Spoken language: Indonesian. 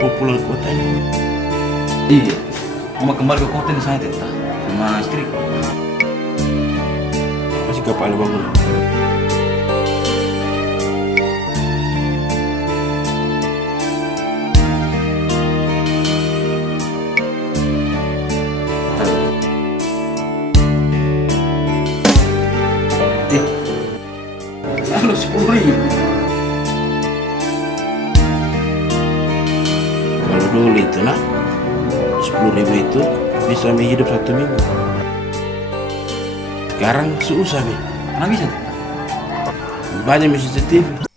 mau pulang ke kota ini. Iya, mau kembali ke kota ini saya tetap sama istri. Masih kepala bangun. Lalu 10.000. Kalau dulu itu nak 10.000 itu bisa menghidup 1 minggu. Sekarang susah nih. Mana bisa? Banyak mesti TV.